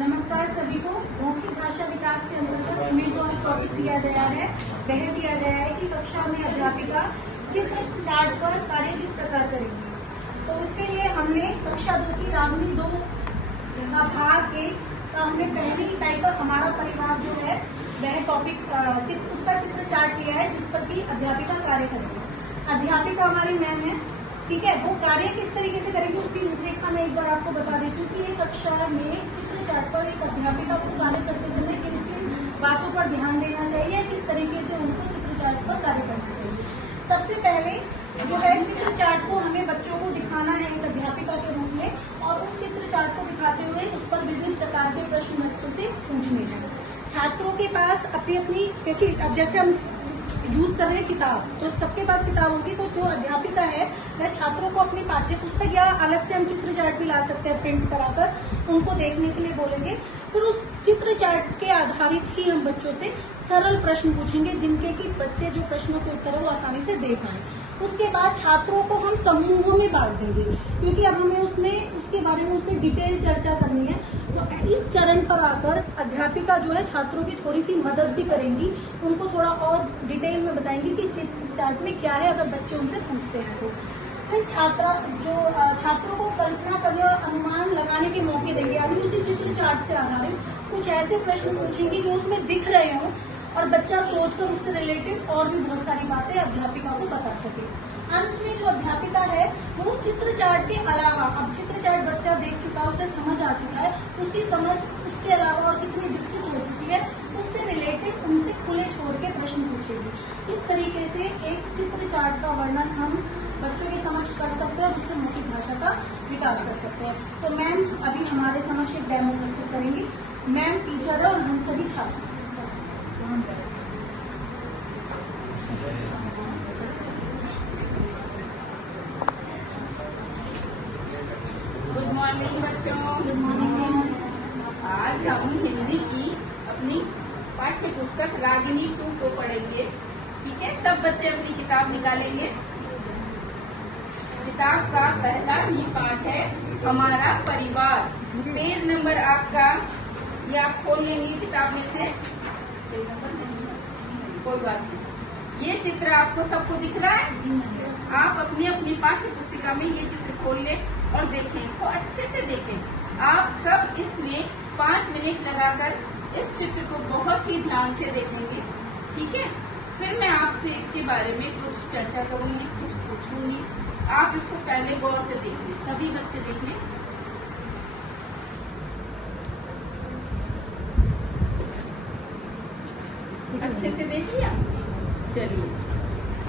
नमस्कार सभी को। मौखिक भाषा विकास के अंतर्गत इमेज और टॉपिक दिया गया है। वह दिया गया है कि कक्षा में अध्यापिका चित्र चार्ट पर कार्य किस प्रकार करेगी। तो उसके लिए हमने कक्षा 2 की रागनी 2 भाग 1 का हमने पहली इकाई का हमारा परिवार जो है वह टॉपिक उसका चित्र चार्ट लिया है, जिस पर भी अध्यापिका कार्य करेगी। अध्यापिका हमारी मैम है, ठीक है। वो कार्य किस तरीके से करेगी उसकी रूपरेखा मैं एक बार आपको बता देती हूँ कि ये कक्षा में चित्र चार्ट पर एक अध्यापिका को कार्य करते समय किन किन बातों पर ध्यान देना चाहिए, किस तरीके से उनको चित्र चार्ट पर कार्य करना चाहिए। सबसे पहले जो है चित्र चार्ट को हमें बच्चों को दिखाना है एक अध्यापिका के रूप में, और उस चित्र चार्ट को दिखाते हुए उस पर विभिन्न प्रकार के प्रश्न बच्चों से पूछने हैं। छात्रों के पास अपनी अपनी, क्योंकि अब जैसे हम यूज कर रहे हैं किताब, तो सबके पास किताब होगी, तो जो अध्यापिका है वह छात्रों को अपनी पाठ्य पुस्तक या अलग से हम चित्र चार्ट भी ला सकते हैं प्रिंट कराकर उनको देखने के लिए बोलेंगे। फिर उस चित्र चार्ट के आधारित ही हम बच्चों से सरल प्रश्न पूछेंगे, जिनके कि बच्चे जो प्रश्नों के उत्तर है वो आसानी से दे पाएं। उसके बाद छात्रों को हम समूहों में बांट देंगे, क्योंकि अब हमें उसके बारे में उससे डिटेल चर्चा करनी है। तो इस चरण पर आकर अध्यापिका जो है छात्रों की थोड़ी सी मदद भी करेंगी, उनको थोड़ा और डिटेल में बताएंगी कि चित्र चार्ट में क्या है, अगर बच्चे उनसे पूछते हैं तो। फिर छात्रों को कल्पना करने और अनुमान लगाने के मौके देंगे, यानी उसी चित्र चार्ट से आधारित कुछ ऐसे प्रश्न पूछेंगे जो उसमें दिख रहे हों और बच्चा सोचकर उससे रिलेटेड और भी बहुत सारी बातें अध्यापिका को बता सके। अंत में जो अध्यापिका है वो उस चित्र चार्ट के अलावा, अब चित्र चार्ट बच्चा देख चुका है, उसे समझ आ चुका है, उसकी समझ उसके अलावा और कितनी विकसित हो चुकी है, उससे रिलेटेड उनसे खुले छोड़ के प्रश्न पूछेगी। इस तरीके से एक चित्र चार्ट का वर्णन हम बच्चों के समक्ष कर सकते हैं और उससे मौखिक भाषा का विकास कर सकते हैं। तो मैम अभी हमारे समक्ष एक डेमो प्रस्तुत करेंगी। मैम टीचर है और हम सभी छात्र। गुड मॉर्निंग बच्चों। Good morning. आज हम हिंदी की अपनी पाठ्य पुस्तक रागिनी 2 को पढ़ेंगे, ठीक है। सब बच्चे अपनी किताब निकालेंगे। किताब का पहला ही पाठ है हमारा परिवार। पेज नंबर आपका ये आप खोल लेंगे किताब में से, कोई बात नहीं। ये चित्र आपको सबको दिख रहा है जी। आप अपनी अपनी पाठ्य पुस्तिका में ये चित्र खोल लें और देखें, इसको अच्छे से देखें। आप सब इसमें 5 मिनट लगाकर इस चित्र को बहुत ही ध्यान से देखेंगे, ठीक है। फिर मैं आपसे इसके बारे में कुछ चर्चा करूंगी, कुछ पूछूंगी। आप इसको पहले गौर से देख लें, सभी बच्चे देख लें। अच्छे से देख लिया। चलिए,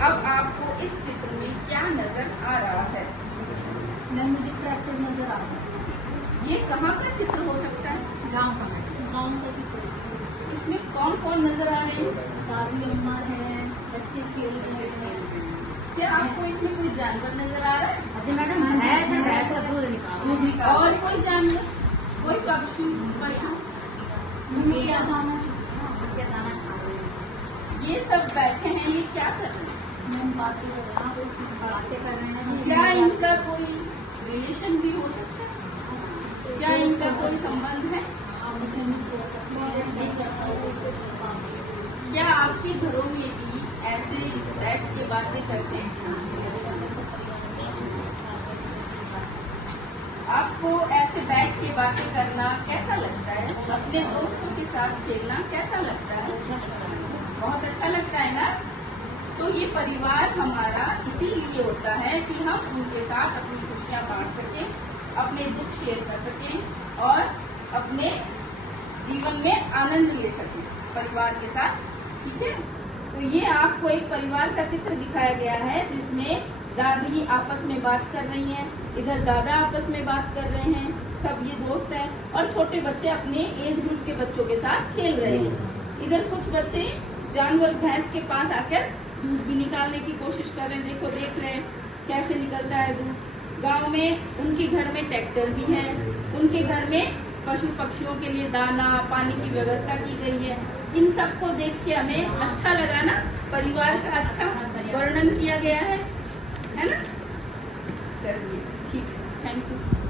अब आपको इस चित्र में क्या नजर आ रहा है? मैम मुझे ट्रैक्टर नजर आ रहा है। ये कहाँ का चित्र हो सकता है? गाँव का चित्र। इसमें कौन कौन नजर आ रहे हैं? दादी अम्मा है, बच्चे खेल रहे हैं। क्या आपको इसमें कोई जानवर नजर आ रहा है? मैडम और कोई जानवर, कोई पशु? क्या दाना ये सब बैठे हैं, ये क्या कर रहे हैं? मैम बातें कर रहे हैं। क्या इनका कोई रिलेशन भी हो सकता है? क्या इनका कोई संबंध है? क्या आपके घरों में भी ऐसे बैठ के बातें करते हैं? आपको ऐसे बैठ के बातें करना कैसा लगता है? अपने दोस्तों के साथ खेलना कैसा लगता है? बहुत अच्छा लगता है ना। तो ये परिवार हमारा इसीलिए होता है कि हम उनके साथ अपनी खुशियाँ बांट सकें, अपने दुख शेयर कर सकें और अपने जीवन में आनंद ले सकें परिवार के साथ, ठीक है। तो ये आपको एक परिवार का चित्र दिखाया गया है, जिसमें दादी आपस में बात कर रही हैं, इधर दादा आपस में बात कर रहे हैं, सब ये दोस्त हैं, और छोटे बच्चे अपने एज ग्रुप के बच्चों के साथ खेल रहे हैं। इधर कुछ बच्चे जानवर भैंस के पास आकर दूध भी निकालने की कोशिश कर रहे हैं। देखो, देख रहे हैं कैसे निकलता है दूध। गांव में उनके घर में ट्रैक्टर भी है, उनके घर में पशु पक्षियों के लिए दाना पानी की व्यवस्था की गई है। इन सबको देख के हमें अच्छा लगा ना, परिवार का अच्छा वर्णन किया गया है ना। चलिए ठीक है, थैंक यू।